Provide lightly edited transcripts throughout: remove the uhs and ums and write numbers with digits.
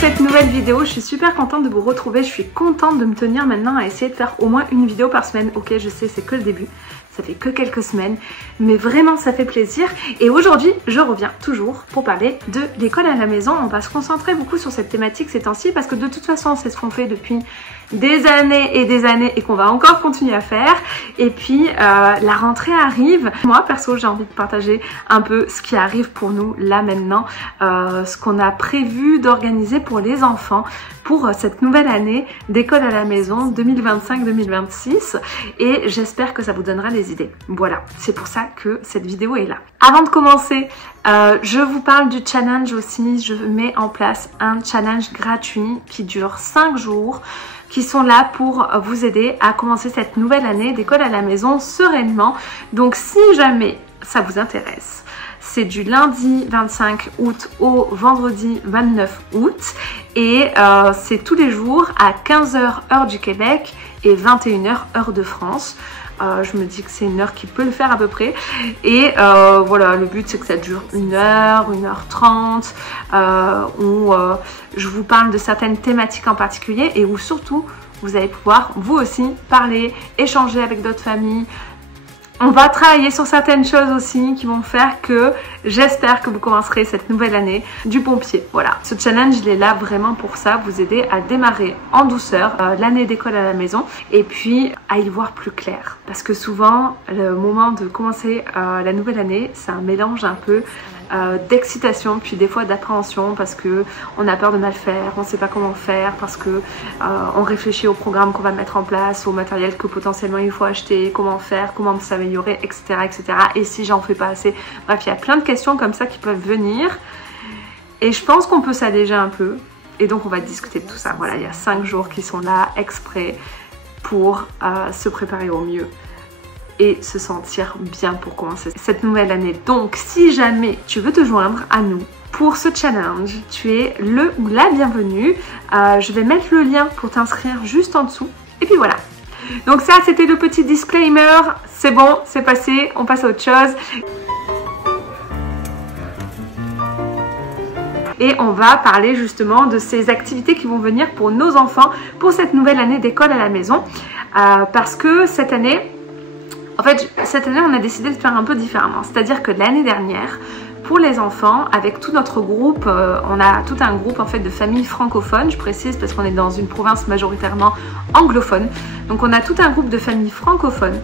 cette nouvelle vidéo. Je suis super contente de vous retrouver. Je suis contente de me tenir maintenant à essayer de faire au moins une vidéo par semaine. Ok, je sais, c'est que le début. Ça fait que quelques semaines, mais vraiment ça fait plaisir. Et aujourd'hui, je reviens toujours pour parler de l'école à la maison. On va se concentrer beaucoup sur cette thématique ces temps-ci parce que de toute façon, c'est ce qu'on fait depuis des années et qu'on va encore continuer à faire. Et puis la rentrée arrive. Moi perso, j'ai envie de partager un peu ce qui arrive pour nous là maintenant, ce qu'on a prévu d'organiser pour les enfants pour cette nouvelle année d'école à la maison 2025-2026, et j'espère que ça vous donnera des idées. Voilà, c'est pour ça que cette vidéo est là. Avant de commencer, je vous parle du challenge aussi. Je mets en place un challenge gratuit qui dure 5 jours, qui sont là pour vous aider à commencer cette nouvelle année d'école à la maison sereinement. Donc si jamais ça vous intéresse, c'est du lundi 25 août au vendredi 29 août et c'est tous les jours à 15h heure du Québec et 21h heure de France. Je me dis que c'est une heure qui peut le faire à peu près. Et voilà, le but c'est que ça dure 1h, 1h30, où je vous parle de certaines thématiques en particulier et où surtout vous allez pouvoir vous aussi parler, échanger avec d'autres familles. On va travailler sur certaines choses aussi qui vont faire que j'espère que vous commencerez cette nouvelle année du bon pied. Voilà, ce challenge il est là vraiment pour ça, vous aider à démarrer en douceur l'année d'école à la maison et puis à y voir plus clair. Parce que souvent le moment de commencer la nouvelle année, c'est un mélange un peu d'excitation puis des fois d'appréhension parce que on a peur de mal faire, on sait pas comment faire, parce que on réfléchit au programme qu'on va mettre en place, au matériel que potentiellement il faut acheter, comment faire, comment s'améliorer, etc., etc. Et si j'en fais pas assez, bref, il y a plein de questions comme ça qui peuvent venir et je pense qu'on peut s'alléger un peu et donc on va discuter de tout ça. Voilà, il y a 5 jours qui sont là exprès pour se préparer au mieux et se sentir bien pour commencer cette nouvelle année. Donc si jamais tu veux te joindre à nous pour ce challenge, tu es le ou la bienvenue. Je vais mettre le lien pour t'inscrire juste en dessous. Et puis voilà. Donc ça, c'était le petit disclaimer. C'est bon, c'est passé, on passe à autre chose. Et on va parler justement de ces activités qui vont venir pour nos enfants pour cette nouvelle année d'école à la maison. Parce que cette année, en fait, cette année, on a décidé de faire un peu différemment. C'est-à-dire que l'année dernière, pour les enfants, avec tout notre groupe, on a tout un groupe en fait de familles francophones, je précise parce qu'on est dans une province majoritairement anglophone. Donc on a tout un groupe de familles francophones.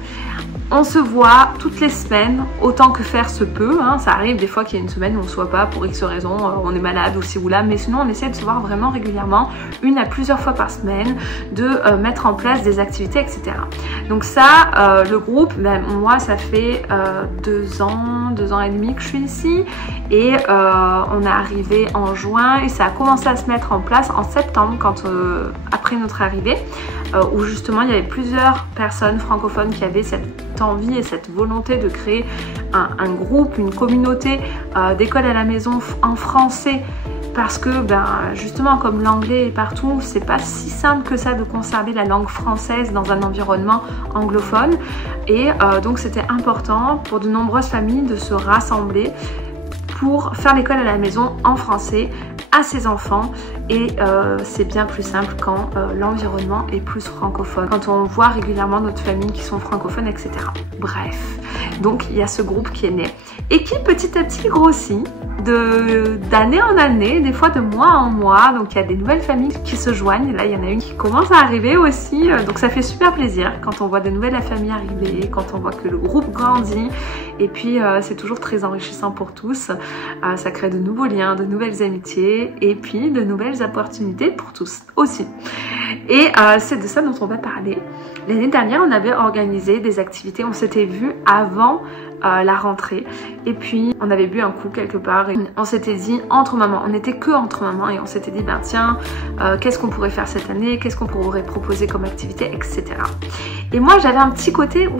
On se voit toutes les semaines, autant que faire se peut. Hein. Ça arrive des fois qu'il y a une semaine où on ne se voit pas pour X raisons, on est malade ou ci ou là, mais sinon on essaie de se voir vraiment régulièrement, une à plusieurs fois par semaine, de mettre en place des activités, etc. Donc ça, le groupe, ben, moi ça fait 2 ans et demi que je suis ici et on est arrivé en juin et ça a commencé à se mettre en place en septembre, quand, après notre arrivée, où justement il y avait plusieurs personnes francophones qui avaient cette envie et cette volonté de créer un groupe, une communauté d'école à la maison en français, parce que ben, justement comme l'anglais est partout, c'est pas si simple que ça de conserver la langue française dans un environnement anglophone et donc c'était important pour de nombreuses familles de se rassembler pour faire l'école à la maison en français à ses enfants et c'est bien plus simple quand l'environnement est plus francophone, quand on voit régulièrement notre famille qui sont francophones, etc. Bref, donc il y a ce groupe qui est né et qui petit à petit grossit d'année en année, des fois de mois en mois. Donc il y a des nouvelles familles qui se joignent. Là il y en a une qui commence à arriver aussi, donc ça fait super plaisir quand on voit de nouvelles familles arriver, quand on voit que le groupe grandit et puis c'est toujours très enrichissant pour tous. Ça crée de nouveaux liens, de nouvelles amitiés et puis de nouvelles opportunités pour tous aussi. Et c'est de ça dont on va parler. L'année dernière on avait organisé des activités, on s'était vu avant la rentrée et puis on avait bu un coup quelque part et on s'était dit entre mamans, on n'était que entre mamans et on s'était dit ben tiens, qu'est-ce qu'on pourrait faire cette année, qu'est-ce qu'on pourrait proposer comme activité, etc. Et moi j'avais un petit côté où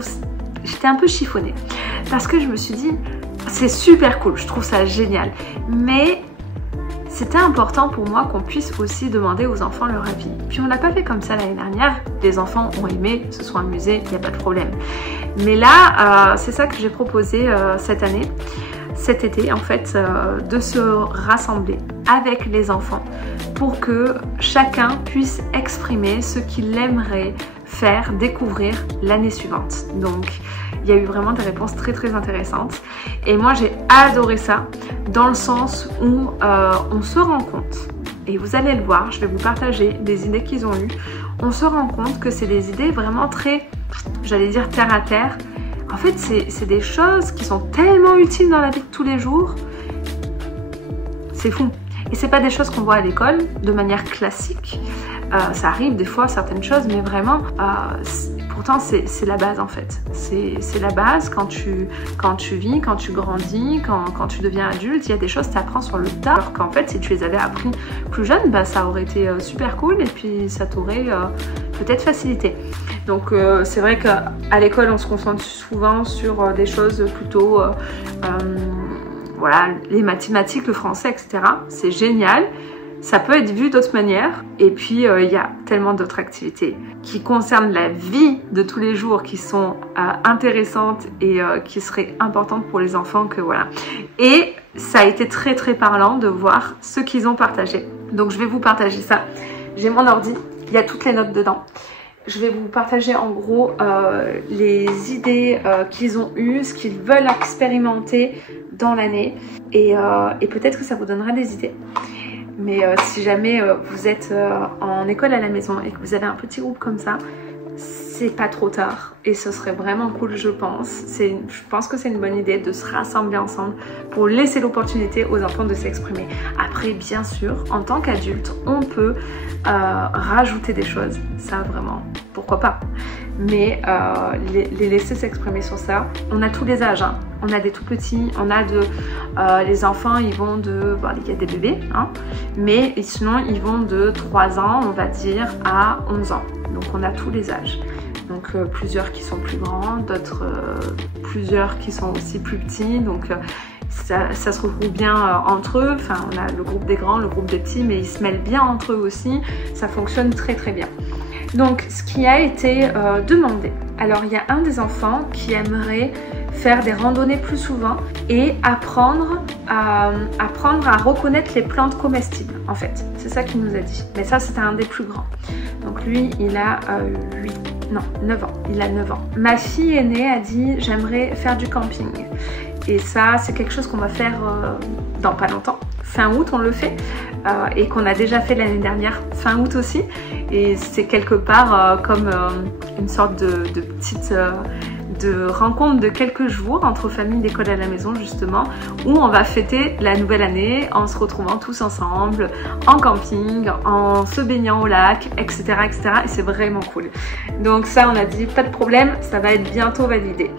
j'étais un peu chiffonnée parce que je me suis dit c'est super cool, je trouve ça génial, mais c'était important pour moi qu'on puisse aussi demander aux enfants leur avis. Puis on l'a pas fait comme ça l'année dernière, les enfants ont aimé, se sont amusés, il n'y a pas de problème. Mais là, c'est ça que j'ai proposé cette année, cet été en fait de se rassembler avec les enfants pour que chacun puisse exprimer ce qu'il aimerait faire découvrir l'année suivante. Donc il y a eu vraiment des réponses très intéressantes et moi j'ai adoré ça dans le sens où on se rend compte, et vous allez le voir, je vais vous partager des idées qu'ils ont eues. On se rend compte que c'est des idées vraiment très, j'allais dire terre à terre. En fait c'est des choses qui sont tellement utiles dans la vie de tous les jours, c'est fou. Et c'est pas des choses qu'on voit à l'école de manière classique. Ça arrive des fois certaines choses, mais vraiment pourtant c'est la base en fait. C'est la base quand tu vis, quand tu grandis, quand tu deviens adulte, il y a des choses que tu apprends sur le tas, alors qu'en fait si tu les avais appris plus jeune, bah, ça aurait été super cool et puis ça t'aurait peut-être facilité. Donc c'est vrai qu'à l'école on se concentre souvent sur des choses plutôt voilà, les mathématiques, le français, etc. C'est génial. Ça peut être vu d'autres manières. Et puis, il y a tellement d'autres activités qui concernent la vie de tous les jours, qui sont intéressantes et qui seraient importantes pour les enfants que voilà. Et ça a été très parlant de voir ce qu'ils ont partagé. Donc, je vais vous partager ça. J'ai mon ordi, il y a toutes les notes dedans. Je vais vous partager en gros les idées qu'ils ont eues, ce qu'ils veulent expérimenter dans l'année et peut-être que ça vous donnera des idées. Mais si jamais vous êtes en école à la maison et que vous avez un petit groupe comme ça, c'est pas trop tard et ce serait vraiment cool, je pense. Je pense que c'est une bonne idée de se rassembler ensemble pour laisser l'opportunité aux enfants de s'exprimer. Après, bien sûr, en tant qu'adulte, on peut rajouter des choses, ça vraiment, pourquoi pas. Mais les laisser s'exprimer sur ça. On a tous les âges, hein. On a des tout petits, on a les enfants, ils vont de, bon, il y a des bébés, hein, mais sinon ils vont de 3 ans, on va dire, à 11 ans. Donc on a tous les âges. Donc plusieurs qui sont plus grands, d'autres plusieurs qui sont aussi plus petits. Donc ça se retrouve bien entre eux. Enfin, on a le groupe des grands, le groupe des petits, mais ils se mêlent bien entre eux aussi. Ça fonctionne très bien. Donc ce qui a été demandé. Alors il y a un des enfants qui aimerait faire des randonnées plus souvent et apprendre à reconnaître les plantes comestibles en fait. C'est ça qu'il nous a dit. Mais ça c'était un des plus grands. Donc lui il a 9 ans. Il a 9 ans. Ma fille aînée a dit j'aimerais faire du camping. Et ça c'est quelque chose qu'on va faire dans pas longtemps. Fin août on le fait et qu'on a déjà fait l'année dernière fin août aussi. Et c'est quelque part comme une sorte de petite... de rencontre de quelques jours entre familles d'école à la maison justement où on va fêter la nouvelle année en se retrouvant tous ensemble en camping, en se baignant au lac, etc. et c'est vraiment cool. Donc ça on a dit pas de problème, ça va être bientôt validé.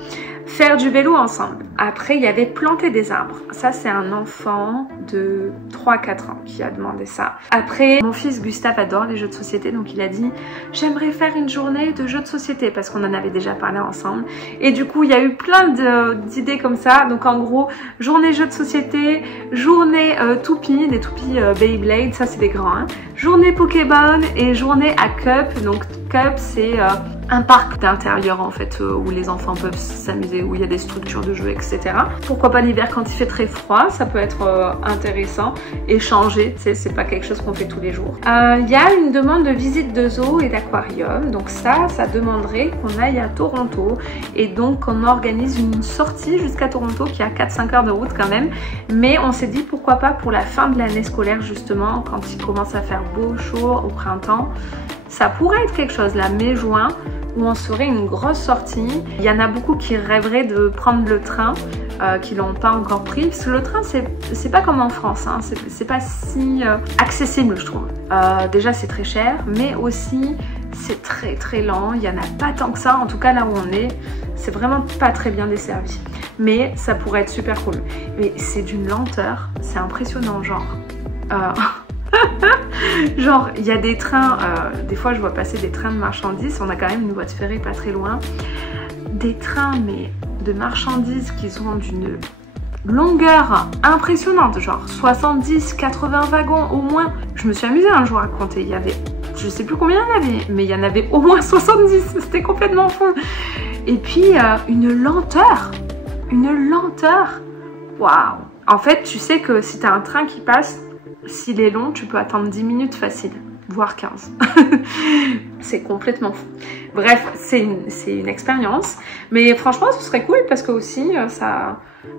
Faire du vélo ensemble. Après il y avait planter des arbres. Ça c'est un enfant de 3-4 ans qui a demandé ça. Après mon fils Gustave adore les jeux de société, donc il a dit j'aimerais faire une journée de jeux de société parce qu'on en avait déjà parlé ensemble. Et du coup il y a eu plein d'idées comme ça. Donc en gros journée jeux de société, journée toupie, des toupies Beyblade, ça c'est des grands, hein. Journée Pokémon et journée à Cup. Donc Cup c'est un parc d'intérieur en fait où les enfants peuvent s'amuser, où il y a des structures de jeux, etc. Pourquoi pas l'hiver quand il fait très froid, ça peut être intéressant et changer, tu sais, c'est pas quelque chose qu'on fait tous les jours. Il y a une demande de visite de zoo et d'aquarium, donc ça demanderait qu'on aille à Toronto et donc qu'on organise une sortie jusqu'à Toronto qui a 4-5 heures de route quand même, mais on s'est dit pourquoi pas pour la fin de l'année scolaire justement, quand il commence à faire beau, chaud au printemps. Ça pourrait être quelque chose là, mai-juin, où on se ferait une grosse sortie. Il y en a beaucoup qui rêveraient de prendre le train, qui l'ont pas encore pris. Parce que le train, c'est pas comme en France, hein. C'est pas si accessible, je trouve. Déjà, c'est très cher, mais aussi, c'est très lent. Il y en a pas tant que ça, en tout cas là où on est. C'est vraiment pas très bien desservi. Mais ça pourrait être super cool. Mais c'est d'une lenteur, c'est impressionnant, genre... genre il y a des trains, des fois je vois passer des trains de marchandises, on a quand même une voie de ferrée pas très loin, des trains mais de marchandises qui sont d'une longueur impressionnante, genre 70-80 wagons au moins. Je me suis amusée un jour à compter, il y avait, je sais plus combien il y en avait, mais il y en avait au moins 70, c'était complètement fou. Et puis une lenteur Waouh! En fait, tu sais que si tu as un train qui passe, s'il est long, tu peux attendre 10 minutes facile, voire 15. C'est complètement fou. Bref, c'est une expérience. Mais franchement, ce serait cool parce que aussi,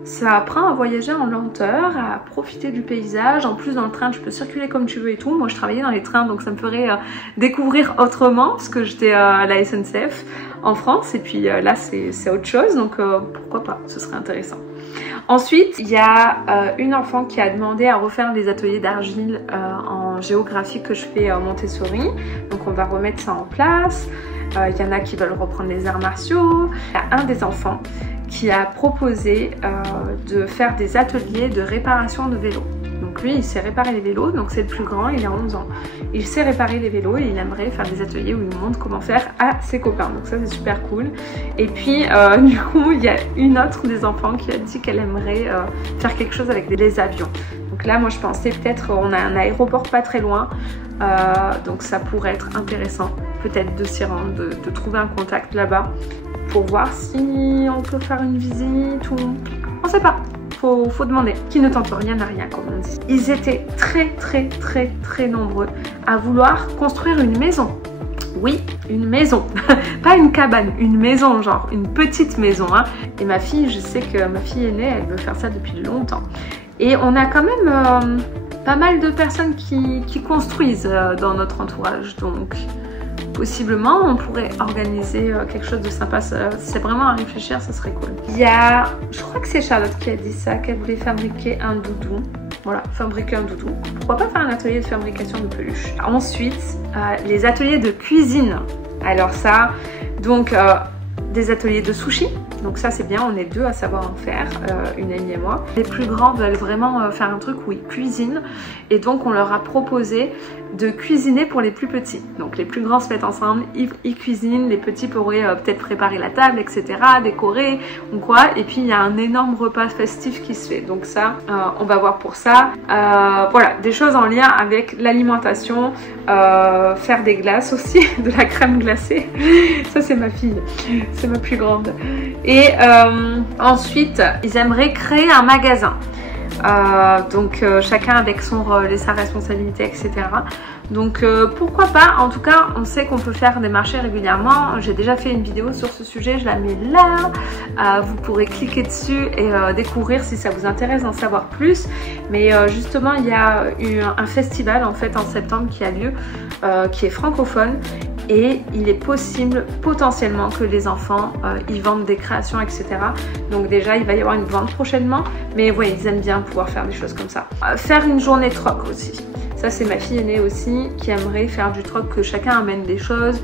ça apprend à voyager en lenteur, à profiter du paysage. En plus, dans le train, tu peux circuler comme tu veux et tout. Moi, je travaillais dans les trains, donc ça me ferait découvrir autrement parce que j'étais à la SNCF en France. Et puis là, c'est autre chose. Donc, pourquoi pas? Ce serait intéressant. Ensuite, il y a une enfant qui a demandé à refaire les ateliers d'argile en géographie que je fais Montessori. Donc, on va remettre ça en place. Il y en a qui veulent reprendre les arts martiaux. Il y a un des enfants qui a proposé de faire des ateliers de réparation de vélos. Donc lui, il sait réparer les vélos, donc c'est le plus grand, il a 11 ans. Il sait réparer les vélos et il aimerait faire des ateliers où il montre comment faire à ses copains. Donc ça, c'est super cool. Et puis, du coup, il y a une autre des enfants qui a dit qu'elle aimerait faire quelque chose avec les avions. Donc là, moi, je pensais peut-être, on a un aéroport pas très loin, donc ça pourrait être intéressant, peut-être de s'y rendre, de trouver un contact là-bas pour voir si on peut faire une visite ou... On sait pas. Faut demander. Qui ne tente rien n'a rien, comme on dit. Ils étaient très nombreux à vouloir construire une maison. Oui, une maison. Pas une cabane, une maison, genre une petite maison. Hein. Et ma fille, je sais que ma fille aînée, elle veut faire ça depuis longtemps. Et on a quand même pas mal de personnes qui construisent dans notre entourage. Donc... possiblement, on pourrait organiser quelque chose de sympa. C'est vraiment à réfléchir, ça serait cool. Il y a, je crois que c'est Charlotte qui a dit ça, qu'elle voulait fabriquer un doudou. Voilà, fabriquer un doudou. Pourquoi pas faire un atelier de fabrication de peluches. Ensuite, les ateliers de cuisine. Alors ça, donc des ateliers de sushi. Donc ça c'est bien, on est deux à savoir en faire, une amie et moi. Les plus grands veulent vraiment faire un truc où ils cuisinent et donc on leur a proposé de cuisiner pour les plus petits. Donc les plus grands se mettent ensemble, ils cuisinent, les petits pourraient peut-être préparer la table, etc., décorer ou quoi. Et puis il y a un énorme repas festif qui se fait. Donc ça, on va voir pour ça. Voilà, des choses en lien avec l'alimentation, faire des glaces aussi, de la crème glacée. Ça c'est ma fille, c'est ma plus grande. Et ensuite, ils aimeraient créer un magasin. Donc chacun avec son rôle et sa responsabilité, etc. Donc pourquoi pas. En tout cas, on sait qu'on peut faire des marchés régulièrement. J'ai déjà fait une vidéo sur ce sujet, je la mets là. Vous pourrez cliquer dessus et découvrir si ça vous intéresse d'en savoir plus. Mais justement, il y a eu un festival en fait en septembre qui a lieu, qui est francophone. Et il est possible potentiellement que les enfants y vendent des créations, etc. Donc déjà il va y avoir une vente prochainement. Mais ouais, ils aiment bien pouvoir faire des choses comme ça. Faire une journée troc aussi. Ça c'est ma fille aînée aussi qui aimerait faire du troc, que chacun amène des choses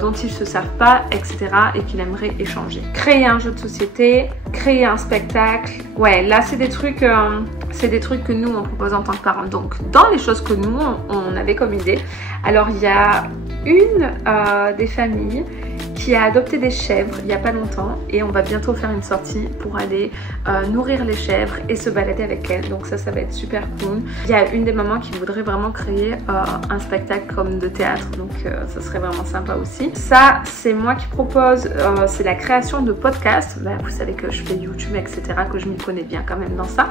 dont ils ne se servent pas, etc. Et qu'il aimerait échanger. Créer un jeu de société, créer un spectacle. Ouais, là c'est des trucs que nous on propose en tant que parents. Donc dans les choses que nous on avait comme idée, alors il y a une des familles qui a adopté des chèvres il n'y a pas longtemps et on va bientôt faire une sortie pour aller nourrir les chèvres et se balader avec elles. Donc ça va être super cool. Il y a une des mamans qui voudrait vraiment créer un spectacle comme de théâtre, donc ça serait vraiment sympa aussi. Ça c'est moi qui propose, c'est la création de podcasts. Ben, vous savez que je fais YouTube, etc., que je m'y connais bien quand même dans ça.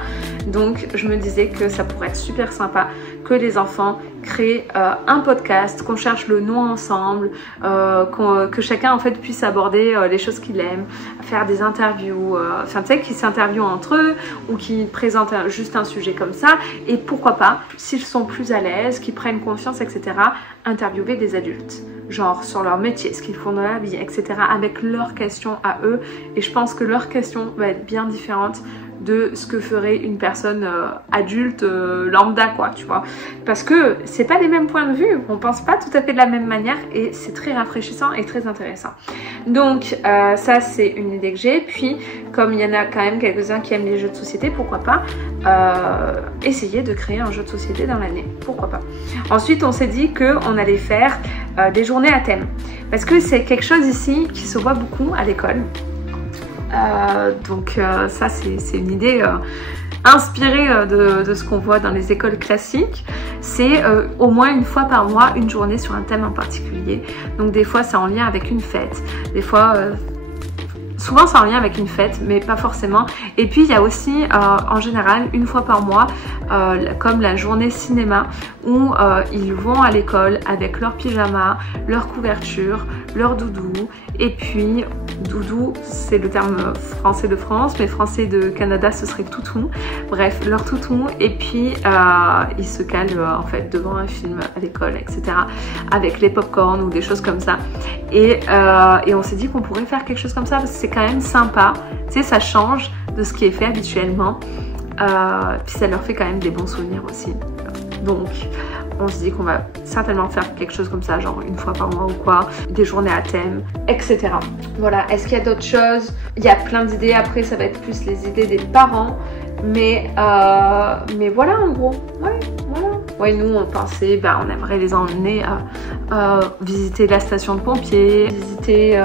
Donc je me disais que ça pourrait être super sympa que les enfants créent un podcast, qu'on cherche le nom ensemble, que chacun en fait puisse aborder les choses qu'il aime, faire des interviews, enfin tu sais, qu'ils s'interviewent entre eux ou qu'ils présentent juste un sujet comme ça. Et pourquoi pas, s'ils sont plus à l'aise, qu'ils prennent confiance, etc., interviewer des adultes, genre sur leur métier, ce qu'ils font dans la vie, etc., avec leurs questions à eux. Et je pense que leurs questions vont être bien différentes de ce que ferait une personne adulte lambda, quoi, tu vois, parce que c'est pas les mêmes points de vue, on pense pas tout à fait de la même manière et c'est très rafraîchissant et très intéressant. Donc ça c'est une idée que j'ai. Puis comme il y en a quand même quelques-uns qui aiment les jeux de société, pourquoi pas essayer de créer un jeu de société dans l'année, pourquoi pas. Ensuite on s'est dit que on allait faire des journées à thème, parce que c'est quelque chose ici qui se voit beaucoup à l'école. Donc ça c'est une idée inspirée de ce qu'on voit dans les écoles classiques. C'est au moins une fois par mois une journée sur un thème en particulier. Donc des fois c'est en lien avec une fête, des fois Souvent c'est en lien avec une fête, mais pas forcément. Et puis il y a aussi en général une fois par mois, comme la journée cinéma, où ils vont à l'école avec leur pyjama, leur couverture, leur doudou. Et puis doudou c'est le terme français de France, mais français de Canada ce serait toutou. Bref, leur toutou. Et puis ils se calent en fait devant un film à l'école, etc. avec les pop-corn ou des choses comme ça. Et on s'est dit qu'on pourrait faire quelque chose comme ça parce que c'est quand même sympa. Tu sais, ça change de ce qui est fait habituellement. Puis ça leur fait quand même des bons souvenirs aussi. Donc on se dit qu'on va certainement faire quelque chose comme ça, genre une fois par mois ou quoi, des journées à thème, etc. Voilà, est-ce qu'il y a d'autres choses? Il y a plein d'idées, après ça va être plus les idées des parents, mais voilà en gros, ouais, voilà. Ouais, nous on pensait, on aimerait les emmener visiter la station de pompiers, visiter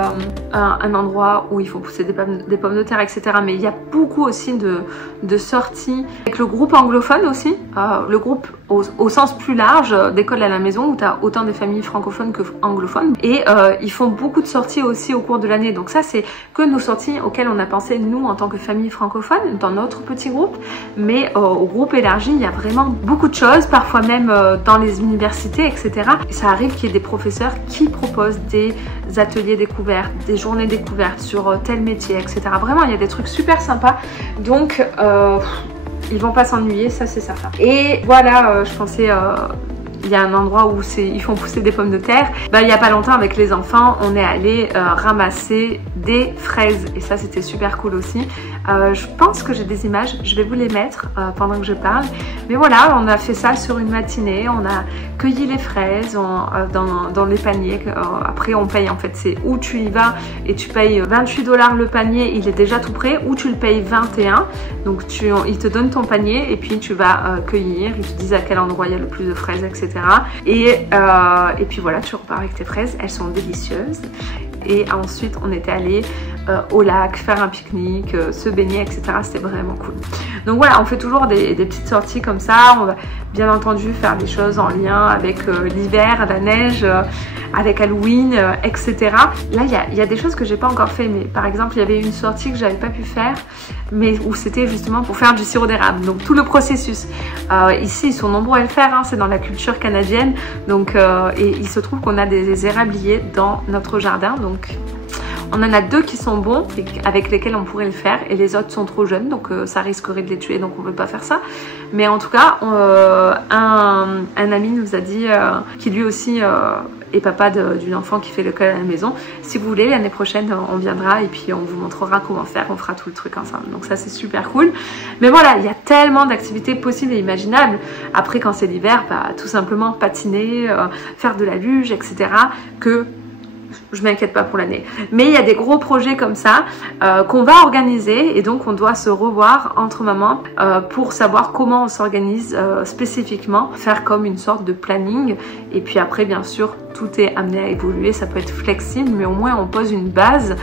un endroit où il faut pousser des pommes de terre, etc. Mais il y a beaucoup aussi de sorties avec le groupe anglophone aussi, le groupe au sens plus large d'école à la maison où tu as autant des familles francophones que anglophones. Et ils font beaucoup de sorties aussi au cours de l'année. Donc ça c'est que nos sorties auxquelles on a pensé nous en tant que famille francophone dans notre petit groupe. Mais au groupe élargi il y a vraiment beaucoup de choses, parfois même dans les universités, etc. Et ça arrive qu'il y ait des professeurs qui proposent des ateliers découvertes, des journées découvertes sur tel métier, etc. Vraiment il y a des trucs super sympas. Donc ils vont pas s'ennuyer, ça c'est certain. Et voilà, je pensais, il y a un endroit où ils font pousser des pommes de terre. Il y a pas longtemps avec les enfants, on est allé ramasser des fraises et ça c'était super cool aussi. Je pense que j'ai des images, je vais vous les mettre pendant que je parle. Mais voilà, on a fait ça sur une matinée, on a cueilli les fraises dans les paniers. Après on paye en fait, c'est où tu y vas et tu payes 28 $ le panier, il est déjà tout prêt, ou tu le payes 21. Donc ils te donnent ton panier et puis tu vas cueillir, ils te disent à quel endroit il y a le plus de fraises, etc. Et puis voilà, tu repars avec tes fraises, elles sont délicieuses. Et ensuite on était allé au lac, faire un pique-nique, se baigner, etc. C'était vraiment cool. Donc voilà, on fait toujours des petites sorties comme ça. On va bien entendu faire des choses en lien avec l'hiver, la neige, avec Halloween, etc. Là il y a des choses que j'ai pas encore fait, mais par exemple il y avait une sortie que j'avais pas pu faire, mais où c'était justement pour faire du sirop d'érable, donc tout le processus. Ici ils sont nombreux à le faire, hein, c'est dans la culture canadienne, donc et il se trouve qu'on a des érabliers dans notre jardin, donc on en a 2 qui sont bons et avec lesquels on pourrait le faire, et les autres sont trop jeunes, donc ça risquerait de les tuer, donc on ne veut pas faire ça. Mais en tout cas, un ami nous a dit, qui lui aussi est papa d'une enfant qui fait l'école à la maison, si vous voulez l'année prochaine on viendra et puis on vous montrera comment faire, on fera tout le truc ensemble. Donc ça c'est super cool. Mais voilà, il y a tellement d'activités possibles et imaginables. Après quand c'est l'hiver, tout simplement patiner, faire de la luge, etc. que je m'inquiète pas pour l'année. Mais il y a des gros projets comme ça qu'on va organiser, et donc on doit se revoir entre mamans pour savoir comment on s'organise spécifiquement, faire comme une sorte de planning. Et puis après bien sûr tout est amené à évoluer, ça peut être flexible, mais au moins on pose une base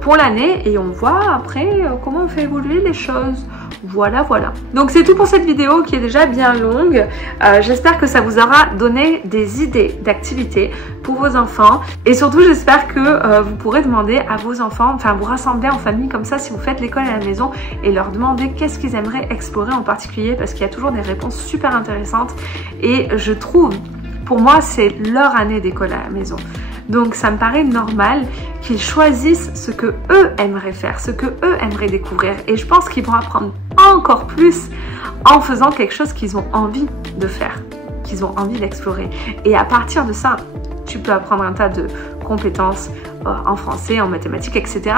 pour l'année et on voit après comment on fait évoluer les choses. Voilà. Donc c'est tout pour cette vidéo qui est déjà bien longue. J'espère que ça vous aura donné des idées d'activités pour vos enfants. Et surtout j'espère que vous pourrez demander à vos enfants, enfin vous rassembler en famille comme ça si vous faites l'école à la maison, et leur demander qu'est-ce qu'ils aimeraient explorer en particulier, parce qu'il y a toujours des réponses super intéressantes. Et je trouve, pour moi c'est leur année d'école à la maison. Donc ça me paraît normal qu'ils choisissent ce que eux aimeraient faire, ce que eux aimeraient découvrir. Et je pense qu'ils vont apprendre encore plus en faisant quelque chose qu'ils ont envie de faire, qu'ils ont envie d'explorer. Et à partir de ça, tu peux apprendre un tas de compétences en français, en mathématiques, etc.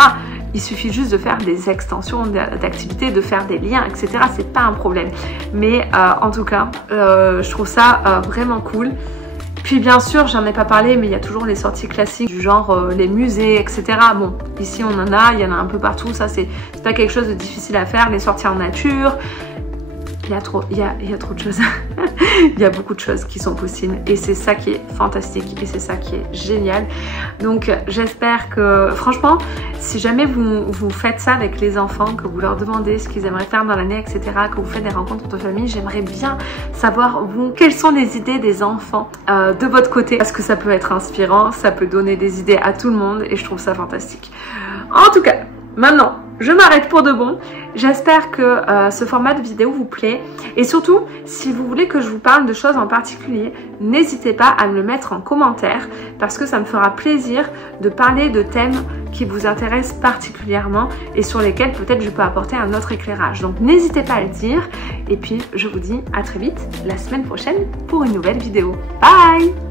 Il suffit juste de faire des extensions d'activités, de faire des liens, etc. C'est pas un problème. Mais en tout cas, je trouve ça vraiment cool. Puis bien sûr, j'en ai pas parlé, mais il y a toujours les sorties classiques du genre les musées, etc. Bon, ici on en a, il y en a un peu partout, ça c'est pas quelque chose de difficile à faire. Les sorties en nature, il y a trop de choses. Il y a beaucoup de choses qui sont possibles et c'est ça qui est fantastique et c'est ça qui est génial. Donc j'espère que, franchement, si jamais vous faites ça avec les enfants, que vous leur demandez ce qu'ils aimeraient faire dans l'année, etc., que vous faites des rencontres de famille, j'aimerais bien savoir, vous, quelles sont les idées des enfants de votre côté, parce que ça peut être inspirant, ça peut donner des idées à tout le monde et je trouve ça fantastique. En tout cas, maintenant, je m'arrête pour de bon. J'espère que ce format de vidéo vous plaît. Et surtout, si vous voulez que je vous parle de choses en particulier, n'hésitez pas à me le mettre en commentaire parce que ça me fera plaisir de parler de thèmes qui vous intéressent particulièrement et sur lesquels peut-être je peux apporter un autre éclairage. Donc n'hésitez pas à le dire. Et puis, je vous dis à très vite la semaine prochaine pour une nouvelle vidéo. Bye!